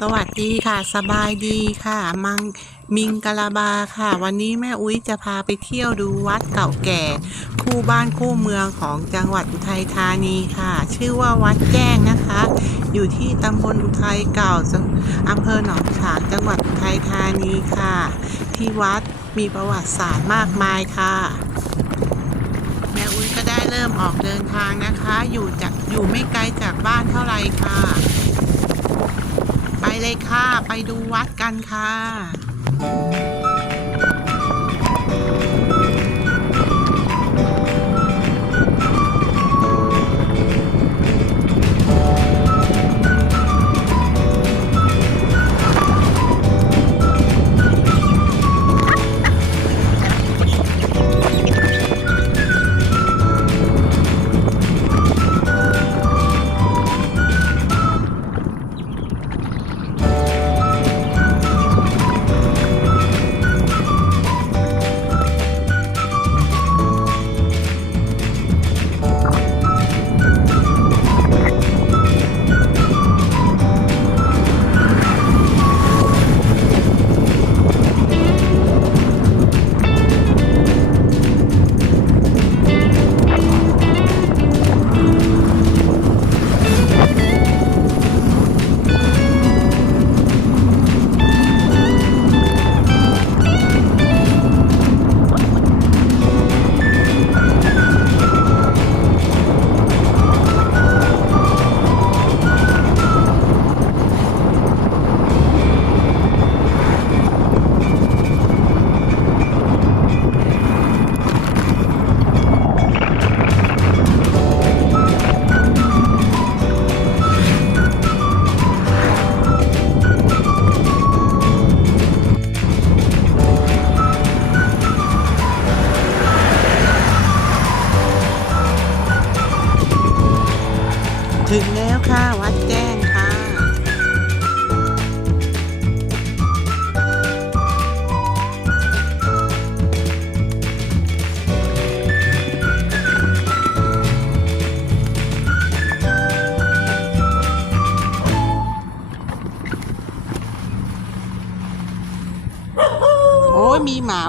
สวัสดีค่ะ สบายดีค่ะ มังมิงกะลาบาค่ะ วันนี้แม่อุ้ยจะพาไปเที่ยวดูวัดเก่าแก่ คู่บ้านคู่เมืองของจังหวัดอุทัยธานีค่ะ ชื่อว่าวัดแจ้งนะคะ อยู่ที่ตำบลอุทัยเก่าอำเภอหนองฉางจังหวัดอุทัยธานีค่ะ ที่วัดมีประวัติศาสตร์มากมายค่ะแม่อุ้ยก็ได้เริ่มออกเดินทางนะคะ อยู่จากอยู่ไม่ไกลจากบ้านเท่าไหร่ค่ะ เลยค่ะ ไปดูวัดกันค่ะ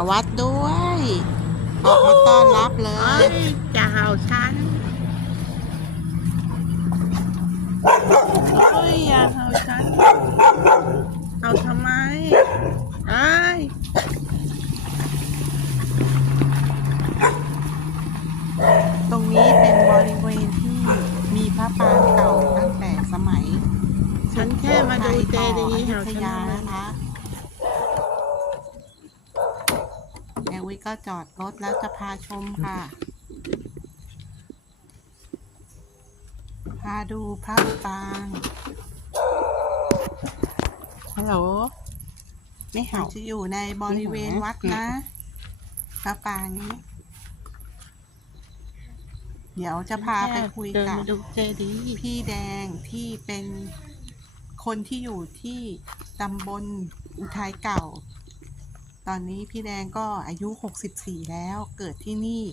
วัด ค่ะ พาดูพระปรางฮัลโหลไม่เห่าจะอยู่ในบริเวณวัดนะพระปรางนี้ เดี๋ยวจะพาไปคุยเดินกับมาดูเจดีย์พี่แดงที่เป็นคนที่อยู่ที่ตำบลอุทัยเก่า ตอนนี้พี่แดงก็อายุ 64 แล้วเกิดที่นี่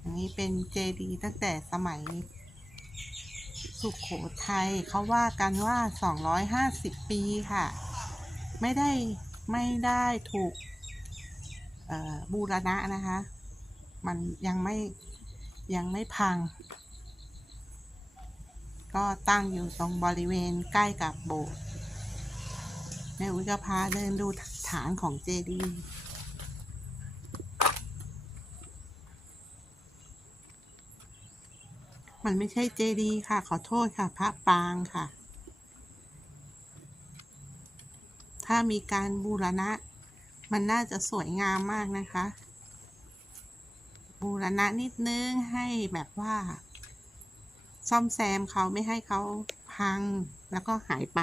อันนี้เป็นเจดีตั้งแต่สมัย สุขโขทัยเขาว่ากันว่า 250 ปีค่ะ ไม่ได้ไม่ได้ถูกบูรณะนะคะ มันยังไม่ยังไม่พัง ก็ตั้งอยู่ตรงบริเวณใกล้กับโบสถ์ ม่อุ้ยก็พาเดินดูฐานของเจดีย์มันไม่ใช่เจดีย์ค่ะ ขอโทษค่ะ พระปางค่ะ ถ้ามีการบูรณะ มันน่าจะสวยงามมากนะคะ บูรณะนิดนึงให้แบบว่า ซ่อมแซมเขาไม่ให้เขาพังแล้วก็หายไป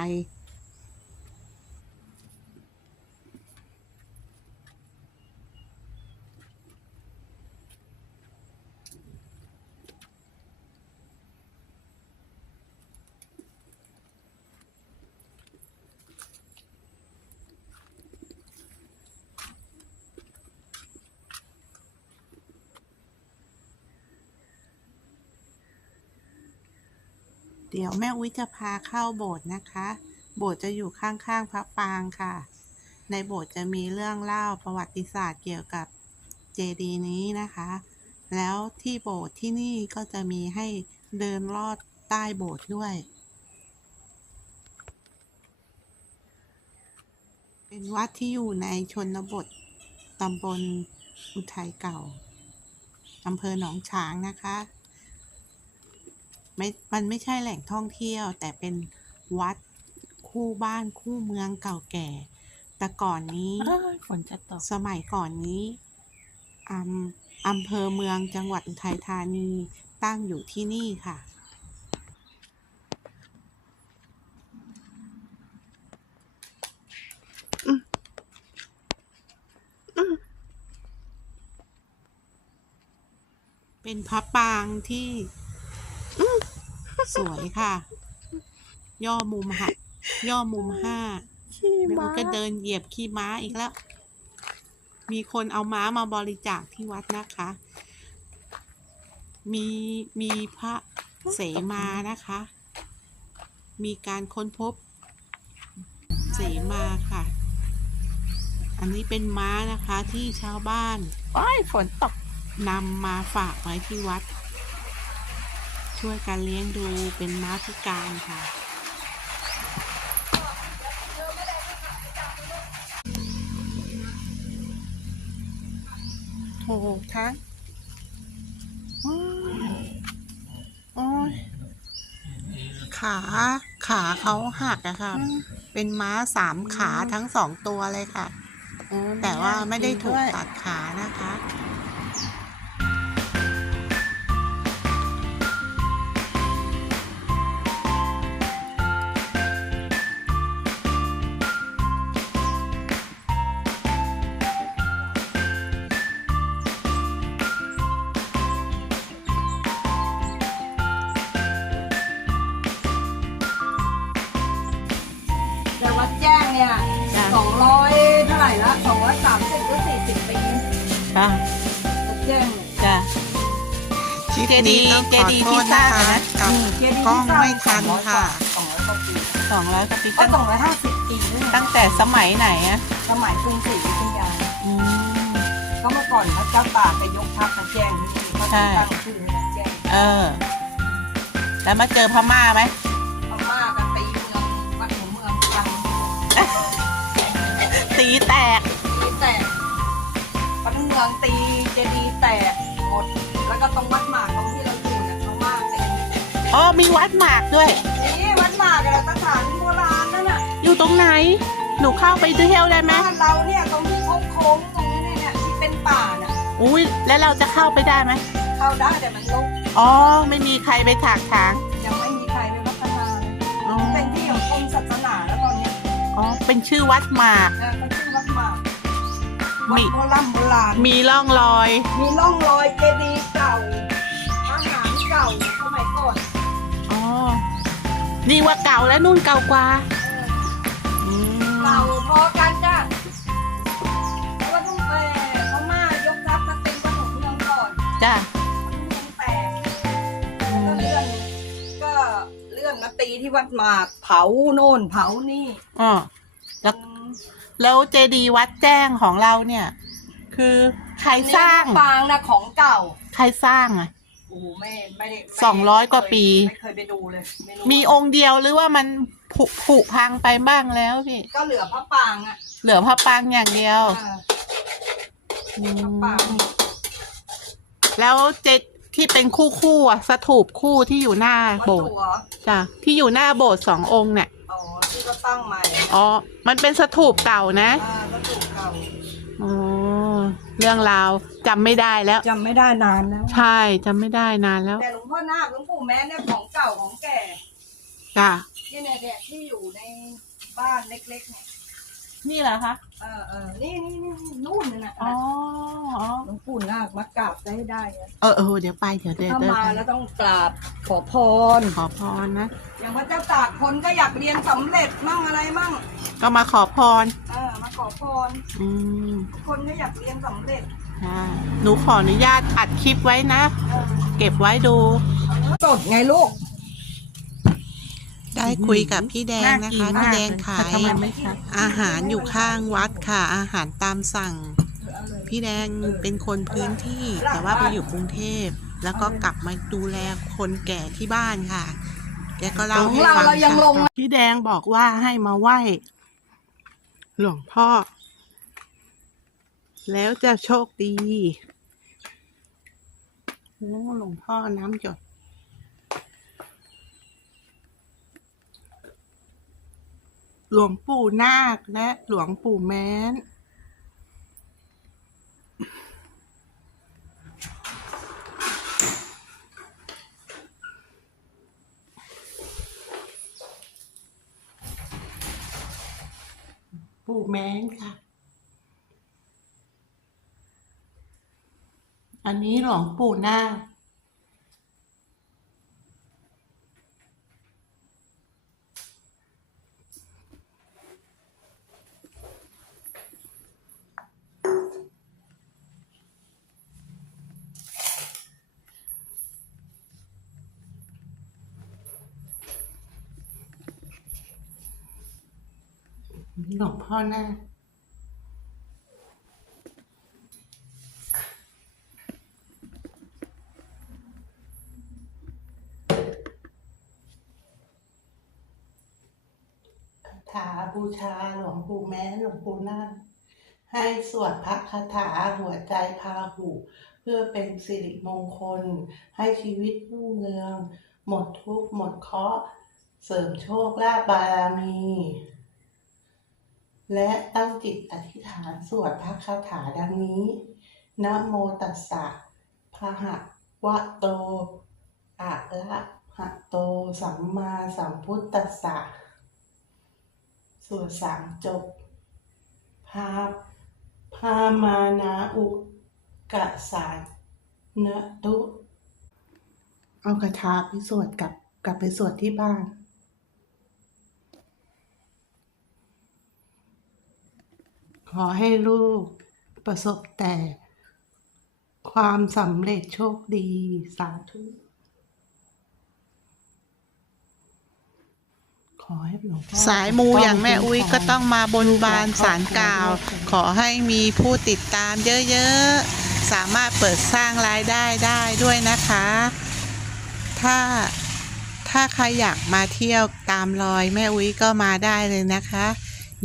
เดี๋ยวแม่อุ้ยจะพาเข้าโบสถ์นะคะ โบสถ์จะอยู่ข้างๆพระปางค่ะ ในโบสถ์จะมีเรื่องเล่าประวัติศาสตร์เกี่ยวกับเจดีย์นี้นะคะ แล้วที่โบสถ์ที่นี่ก็จะมีให้เดินลอดใต้โบสถ์ด้วย เป็นวัดที่อยู่ในชนบทตำบลอุทัยเก่าอำเภอหนองฉางนะคะ ไม่มันไม่ใช่แหล่งท่องเที่ยว แต่เป็นวัดคู่บ้านคู่เมืองเก่าแก่ แต่ก่อนนี้ฝนจะตกสมัยก่อนนี้อำอำเภอเมืองจังหวัดอุทัยธานีตั้งอยู่ที่นี่ค่ะเป็นพระปรางที่ สวยค่ะ ย่อมุมหักย่อมุมห้าขี้แม่ม้าอุ๊ยก็เดินเหยียบขี้ม้าอีกแล้ว มีคนเอาม้ามาบริจาคที่วัดนะคะ มีมีพระเสมานะคะ มีการค้นพบ เสมาค่ะ อันนี้เป็นม้านะคะที่ชาวบ้าน โอ้ยฝนตกนำมาฝากไว้ที่วัด ช่วยกันเลี้ยงดูเป็นม้าพิการค่ะโถทั้งโอ้ยโอ้ยขาขาเขาหักอะค่ะ เป็นม้าสามขาทั้งสองตัวเลยค่ะ แต่ว่าไม่ได้ถูกตัดขานะคะ เจดีย์ต้องเจขอดีย์โทที่ษสร้างนะคะอะนะกับเจดีย์กล้องที่สร้างไม่ทันสองร้อยค่ะสองร้อยกว่าปีสองร้อยกว่าปีก็สองร้อยห้าสิบปีนี่ตั้งแต่สมัยไหนอะสมัยกรุงศรีอยุธยาอืมก็เมื่อก่อนพระเจ้าตากไปยกทัพมาแจ้งที่นี่เขาใช่ตั้งชื่อวัดแจ้งเออ แล้วมาเจอพม่าไหมพม่ากันตีเมืองวัดหัวเมืองพังตีแตกตีแตกวัดหัวเมืองตีเจดีย์แตกหมด แล้วก็ตรงวัดหมากตรงที่เราอยู่เนี่ยพม่าตีอ๋อมีวัดหมากด้วย นี่วัดหมากอะสถานโบราณนั่นน่ะอยู่ตรงไหน หนูเข้าไปเที่ยวได้ไหมบ้านเราเนี่ยตรงที่โค้งๆตรงนี้เนี่ยที่เป็นป่าน่ะอุ้ยแล้วเราจะเข้าไปได้ไหมเข้าได้แต่มันลกอ๋อ ไม่มีใครไปถากถางยังไม่มีใครไปพัฒนาเลยอ๋อเป็นที่ของกรมศาสนาแล้วตอนเนี้ยอ๋อเป็นชื่อวัดหมาก เออมันชื่อวัดหมากวัมีดโบราณโบราณ มีร่องรอย มีร่องรอยเจดี ก่าสมัยก่อนอ๋อนี่ว่าเก่าแล้วนู่นเก่ากว่าเอออืมเก่าพอกันจ้ะเพราะว่าต้องไปพม่ายกทัพมาเป็นวัดของเมืองก่อนจ้ะวัดเมืองแตกก็เลื่อนก็เลื่อนมาตีที่วัดหมากเผาโน่นเผานี่อ๋อ แล้วแล้วเจดีย์วัดแจ้งของเราเนี่ย คือใครสร้าง เนี่ยพะปางนะของเก่า ใครสร้างอะ โอ้โหไม่ไม่ได้สองร้อยกว่าปี ไม่เคยไปดูเลยไรู้มีองค์เดียวหรือว่ามันผุผุพังไปบ้างแล้วพี่ ก็เหลือพระปางอะเหลือพระปรางอย่างเดียวอ่าอืพระมปางแล้วเจดที่เป็นคู่คู่ๆอะสถูปคู่ที่อยู่หน้าวัดโบสถ์ตัวจ้ะที่อยู่หน้าโบสถ์สององค์เนี่ยอ๋อที่ก็ตั้งใหม่อ๋อมันเป็นสถูปเก่านะ อ่าวัดตัวเก่าอ๋อ เรื่องราวจำไม่ได้แล้ว จำไม่ได้นานแล้ว ใช่จำไม่ได้นานแล้วแต่หลวงพ่อนาคหลวงปู่แม้เนี่ยของเก่าของแก่จ้ะ เนี่ยเนี่ยเนี่ยที่อยู่ในบ้านเล็กๆเนี่ย นี่เหรอคะเออเออนี่นี่นี่นี่นู่นน่ะนะอ๋ออ๋อหลวงปู่นาคมากราบได้ได้อะเออเออเดี๋ยวไปเดี๋ยวเดี๋ยวถ้าเดินมาไปแล้วต้องกราบขอพร ขอพรนะ อย่างพระเจ้าตากคนก็อยากเรียนสำเร็จมั่งอะไรมั่ง ก็มาขอพร เออมาขอพร อืมคนก็อยากเรียนสำเร็จใช่หนูขออนุญาตอัดคลิปไว้นะ เออเก็บไว้ดู สดไงลูก ได้คุยกับพี่แดงนะคะน่ากินมากพี่แดงเลยขายทำไมไม่ชัดอาหารอยู่ข้างวัดค่ะ อาหารตามสั่ง พี่แดงเป็นคนพื้นที่ แต่ว่าไปอยู่กรุงเทพ แล้วก็กลับมาดูแลคนแก่ที่บ้านค่ะ แกก็เล่าของให้เราฟังเรายังลงค่ะพี่แดงบอกว่าให้มาไหว้ หลวงพ่อ แล้วจะโชคดีโอ้หลวงพ่อน้ำหยด หลวงปู่นาคและหลวงปู่แม้น ปู่แม้นค่ะ อันนี้หลวงปู่นาค หลวงพ่อหน้าคาถาบูชาหลวงปู่แม้หลวงปู่นาคให้สวดพระคาถาหัวใจพาหู เพื่อเป็นสิริมงคล ให้ชีวิตรุ่งเรือง หมดทุกข์หมดเคราะห์เสริมโชคลาภบารมี และตั้งจิตอธิษฐานสวดพระคาถาดังนี้ นะโมตัสสะภะหะวะโต อะระหะโต สัมมาสัมพุทธัสสะ สวดสามจบ ภาพพามานาอุกะสานนตุ เอากระทาไปสวดกลับกลับไปสวดที่บ้าน ขอให้ลูกประสบแต่ ความสำเร็จโชคดีสาธุ ขอให้หลวงพ่อ สายมูอย่างแม่อุ้ยก็ต้องมาบนบานสารกล่าว ขอให้มีผู้ติดตามเยอะๆ สามารถเปิดสร้างรายได้ได้ด้วยนะคะ ถ้าถ้าใครอยากมาเที่ยวตามรอยแม่อุ้ยก็มาได้เลยนะคะ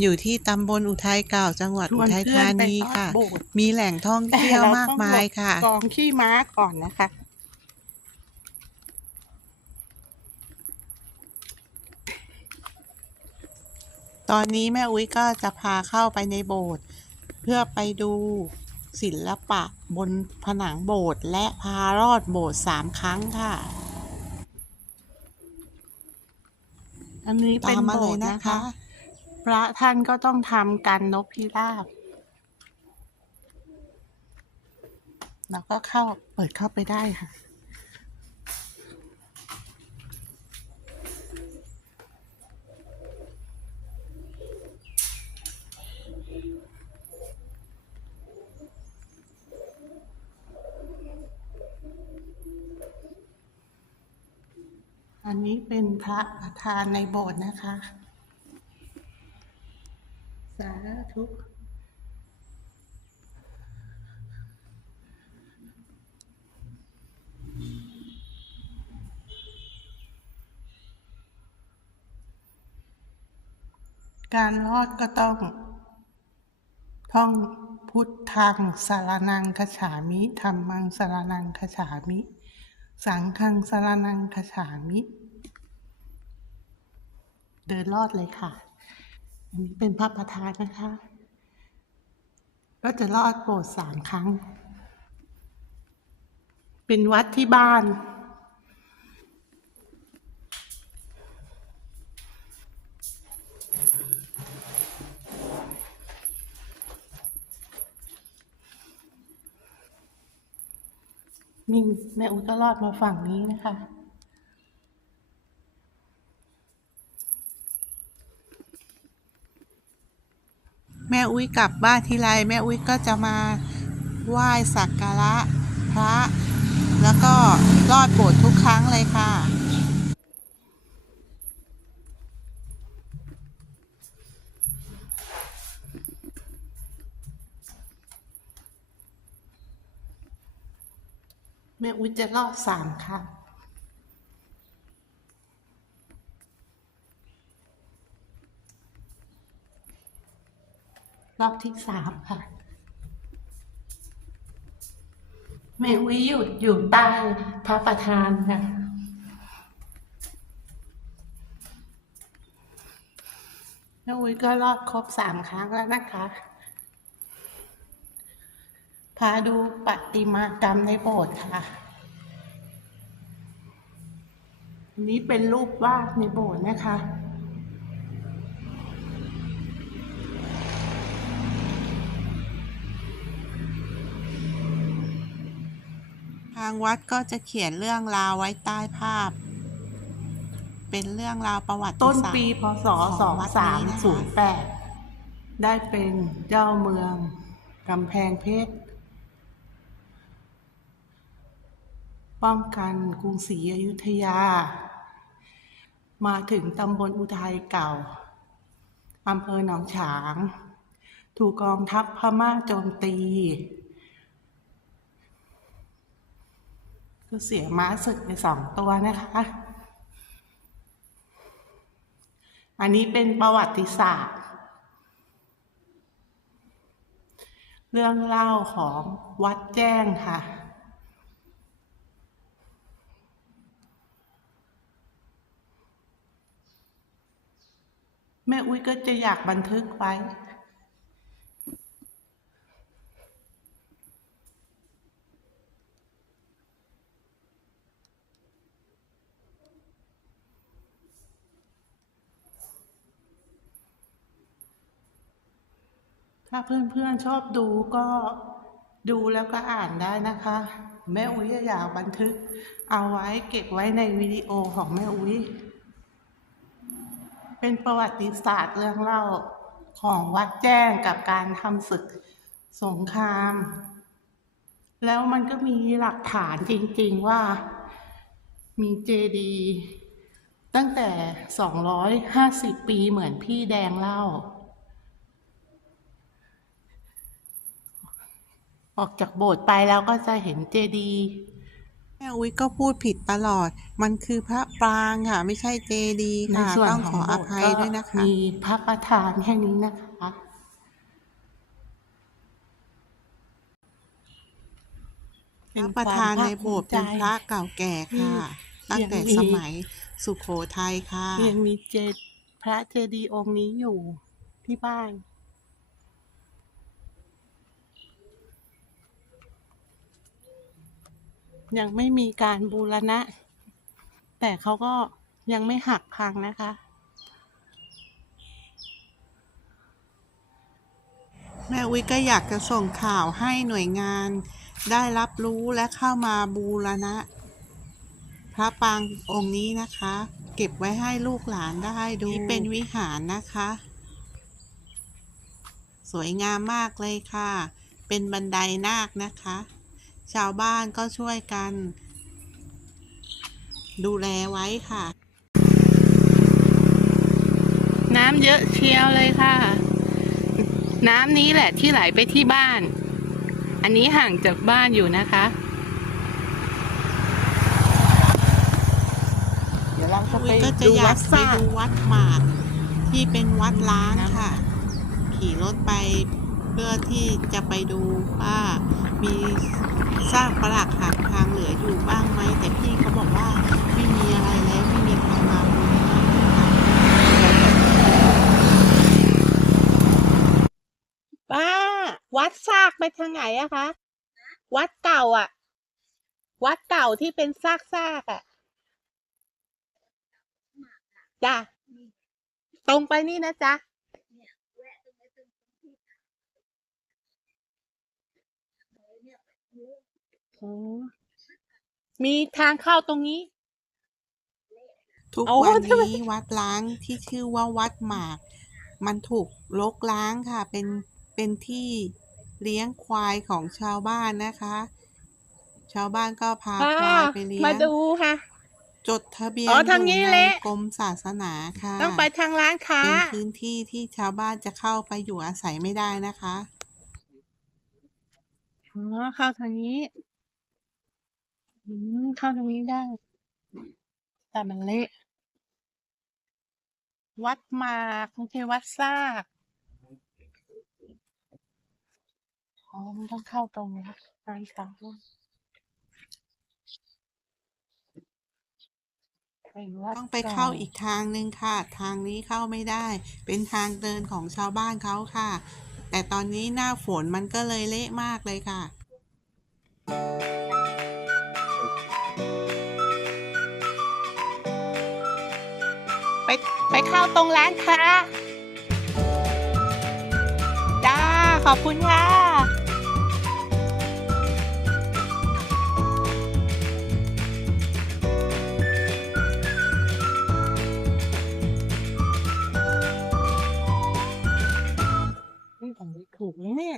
อยู่ที่ตำบลอุทัยเก่าจังหวัดชอุวนทัยเพื่อธานไปนีทอดค่ะโบสถ์มีแหล่งท่องเที่ยวมากมายค่ะกองขี้ม้าก่อนนะคะ ตอนนี้แม่อุ้ยก็จะพาเข้าไปในโบสถ์เพื่อไปดูศิลปะบนผนังโบสถ์และพารอดโบสถ์สามครั้งค่ะ อันนี้เป็นตามมาโบเลสยถ์นะนะคะคะ พระท่านก็ต้องทำกันนกพิราบแล้วก็เข้าเปิดเข้าไปได้ค่ะ อันนี้เป็นพระประธานในโบสถ์นะคะ สาธุการรอดก็ต้องท่องพุทธังสารนังคฉามิธรรมังสารนังคฉามิ สังฆังสารนังคฉามิ เดินรอดเลยค่ะ อันนี้เป็นพระประธานนะคะ ก็จะรอดโบสถ์สามครั้ง เป็นวัดที่บ้านนี่แม่อุ้ยก็รอดมาฝั่งนี้นะคะ ม่อุ้ยกลับบ้านทีไรแม่อุ้ยก็จะมาไหว้สักการะพระ แล้วก็รอดโบสถ์ทุกครั้งเลยค่ะแม่อุ้ยจะรอดสามครั้ง รอบที่สามค่ะ แม่อุ้ยอยู่อยู่ใต้พระประธานค่ะแม่อุ้ยก็รอดครบสามครั้งแล้วนะคะ พาดูประติมากรรมในโบสถ์ค่ะนนี้เป็นรูปวาดในโบสถ์นะคะ ทางวัดก็จะเขียนเรื่องราวไว้ใต้ภาพ เป็นเรื่องราวประวัติศาสตร์ต้นปีพศ ของวัดนี้นะคะ 2308 ได้เป็นเจ้าเมืองกำแพงเพชร ป้องกันกรุงศรีอยุธยา มาถึงตำบลอุทัยเก่า อำเภอหนองฉาง ถูกกองทัพพม่าโจมตี เสียม้าศึกไปสองตัวนะคะ อันนี้เป็นประวัติศาสตร์ เรื่องเล่าของวัดแจ้งค่ะแม่อุ้ยก็จะอยากบันทึกไว้ ถ้าเพื่อนๆชอบดูก็ดูแล้วก็อ่านได้นะคะ แม่อุ้ยอยากบันทึก เอาไว้เก็บไว้ในวิดีโอของแม่อุ้ยเป็นประวัติศาสตร์เรื่องเล่าของวัดแจ้งกับการทำศึกสงคราม แล้วมันก็มีหลักฐานจริงๆว่ามีเจดีตั้งแต่ 250 ปีเหมือนพี่แดงเล่า ออกจากโบสถ์ไปแล้วก็จะเห็นเจดีย์แม่อุ้ยก็พูดผิดตลอด มันคือพระปรางค่ะ ไม่ใช่เจดีย์ในค่ะส่วนต้องขของอโบอสถ์ภัยก็ด้วยนะคะ มีพระประธานแค่นี้นะคะพระประธานในโบสถ์เป็นพระเก่าแก่ค่ะ ตั้งแต่สมัยสุโขทัยค่ะ ยังมีเจดพระเจดีย์องค์นี้อยู่ที่บ้าน ยังไม่มีการบูรณะ แต่เขาก็ยังไม่หักพังนะคะ แม่อุ้ยก็อยากจะส่งข่าวให้หน่วยงานได้รับรู้และเข้ามาบูรณะ พระปางองค์นี้นะคะ เก็บไว้ให้ลูกหลานได้ดูนี่เป็นวิหารนะคะ สวยงามมากเลยค่ะ เป็นบันไดนาคนะคะ ชาวบ้านก็ช่วยกัน ดูแลไว้ค่ะ น้ำเยอะเชียวเลยค่ะ น้ำนี้แหละที่ไหลไปที่บ้าน อันนี้ห่างจากบ้านอยู่นะคะ เดี๋ยวเราจะไปก็จะดูอยาวักดไปสร้าง ดูวัดหมากที่เป็นวัดล้างค่ะ ขี่รถไปเพื่อที่จะไปดูว่า มีซากปรักหักพังเหลืออยู่บ้างไหม แต่พี่เขาบอกว่าไม่มีอะไรแล้วไม่มีใครมาบูรณะป้า วัดซากไปทางไหนอะคะ วัดเก่าอะวัดเก่าที่เป็นซากซากอะจ้ะตรงไปนี่นะจ๊ะอ๋อ มีทางเข้าตรงนี้ ทุกเอาวันทำไมนี้วัดล้างที่ชื่อว่าวัดหมาก มันถูกลกล้างค่ะ เป็นเป็นที่เลี้ยงควายของชาวบ้านนะคะ ชาวบ้านก็พาป้าควายไปเลี้ยมางดูค่ะ จดทะเบียนอ๋ออทางนี้ยู่แหในละกรมศาสนาค่ะ ต้องไปทางร้านค้าเป็นพื้นที่ที่ชาวบ้านจะเข้าไปอยู่อาศัยไม่ได้นะคะอ๋อเข้าทางนี้ อืมเข้าตรงนี้ได้ แต่มันเละ วัดมากไม่ใช่วัดซากอ๋อมันต้องเข้าตรงนี้ทางสามต้องไปเข้าอีกทางหนึ่งค่ะ ทางนี้เข้าไม่ได้ เป็นทางเดินของชาวบ้านเขาค่ะ แต่ตอนนี้หน้าฝนมันก็เลยเละมากเลยค่ะ ไปเข้าตรงร้านค้าจ้าขอบคุณค่ะ นี่ถูกไหมเนี่ย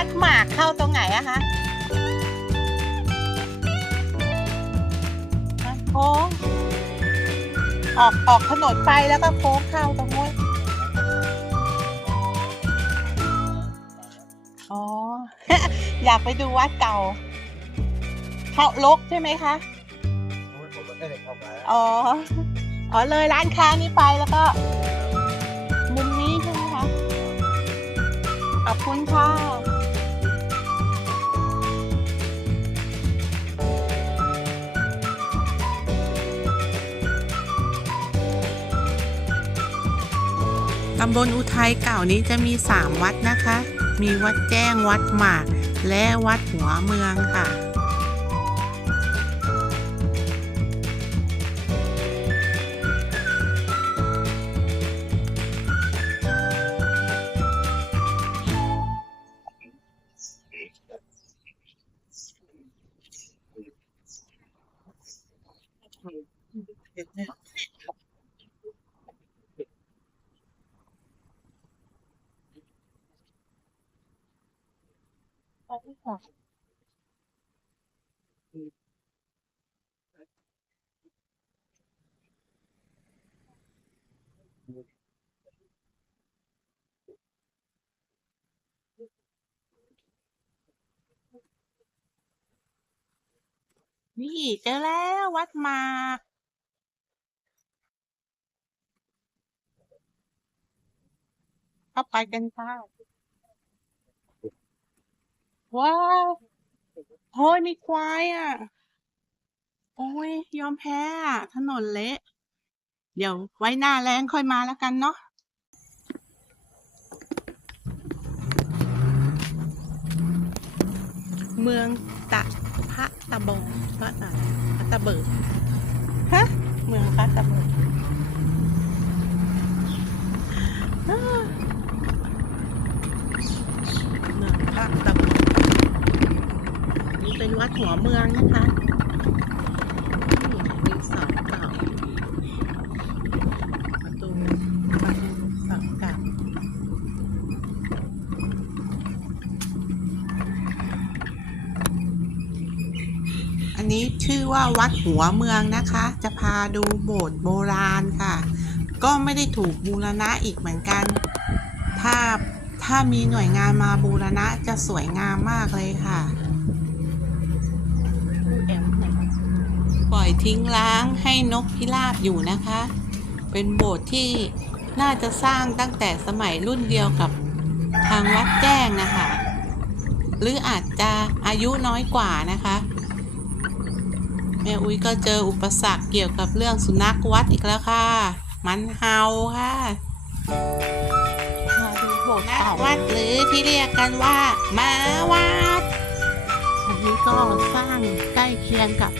วัดหมากเข้าตรงไหนอะคะอะโค้งออกออกถนนไปแล้วก็โค้งเข้าตรงนู้นอ๋อ อยากไปดูวัดเก่า เข้าลกใช่ไหมคะผมไม่ได้เข้ามาอ๋อ อ๋อเลยร้านค้านี้ไปแล้วก็มุมนี้ใช่ไหมคะ ขอบคุณค่ะ ตำบลอุทัยเก่านี้จะมี 3 วัดนะคะ มีวัดแจ้งวัดหมาก และวัดหัวเมืองค่ะ นี่เจอแล้ววัดมาเข้าไปกันค่ะ ว้าวโอ้ยมีควายอะ โอ้ยยอมแพ้อะถนนเละ เดี๋ยวไว้หน้าแรงค่อยมาแล้วกันเนาะเมืองตะพะตะบงพระตะพะตะเบิกฮะ เมืองพัทลุงเมืองพระตะเบิก นี่เป็นวัดหัวเมืองนะคะนี่มีเสาเก่าประตูประตูสาเก่าอันนี้ชื่อว่าวัดหัวเมืองนะคะ จะพาดูโบสถ์โบราณค่ะ ก็ไม่ได้ถูกบูรณะอีกเหมือนกัน ถ้าถ้ามีหน่วยงานมาบูรณะจะสวยงามมากเลยค่ะ แอมไหน ปล่ อยทิ้งร้างให้นกพิราบอยู่นะคะ เป็นโบสถ์ที่น่าจะสร้างตั้งแต่สมัยรุ่นเดียวกับทางวัดแจ้งนะคะ หรืออาจจะอายุน้อยกว่านะคะ แม่อุ้ยก็เจออุปสรรคเกี่ยวกับเรื่องสุนัขวัดอีกแล้วค่ะ มันเห่าค่ะมาดูโบสถ์เก่าวัดหรือที่เรียกกันว่า มาวัดอันนี้ก็สร้างใกล้เคียงกับ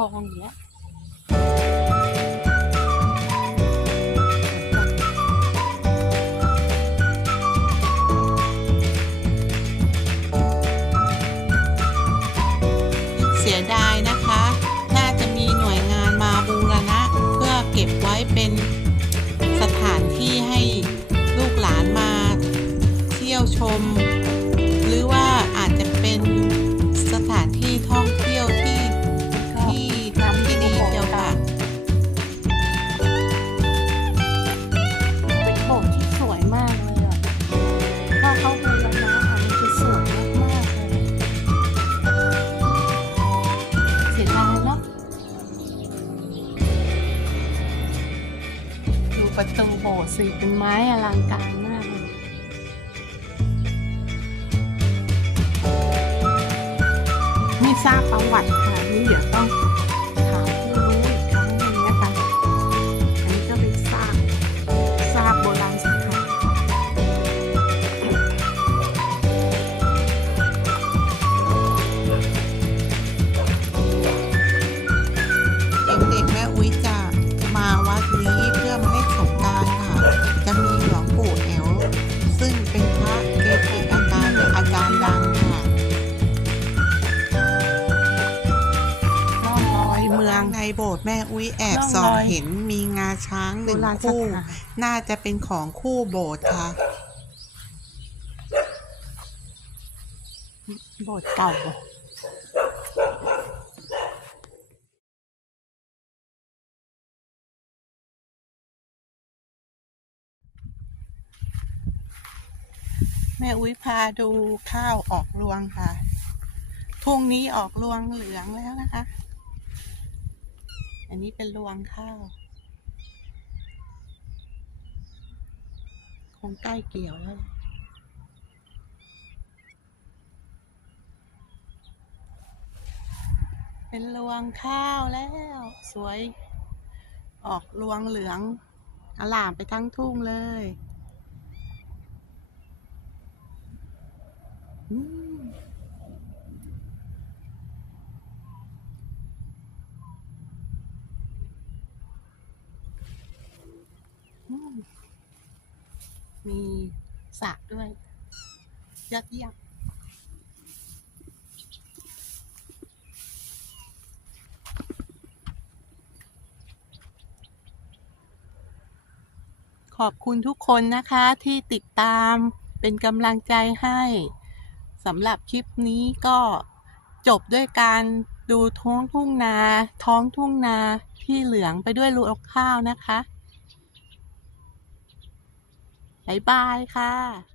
Orang. ม้อลังการ โบสถ์แม่อุ้ยแอบส่องเห็นมีงาช้างหโบนึ่งราณสคู่ถานน่าจะเป็นของคู่โบสถ์ค่ะ โบสถ์เก่าแม่อุ้ยพาดูข้าวออกรวงค่ะ ทุ่งนี้ออกรวงเหลืองแล้วนะคะ อันนี้เป็นรวงข้าว คงใกล้เกี่ยวแล้วเป็นรวงข้าวแล้ว สวย ออกรวงเหลืองอลามไปทั้งทุ่งเลย อืมอืมมี สระด้วยยอดเยี่ยมขอบคุณทุกคนนะคะที่ติดตามเป็นกำลังใจให้สำหรับคลิปนี้ก็จบด้วยการดูท้องทุ่งนา ท้องทุ่งนาที่เหลืองไปด้วยรวงข้าวนะคะ บ๊ายบายค่ะ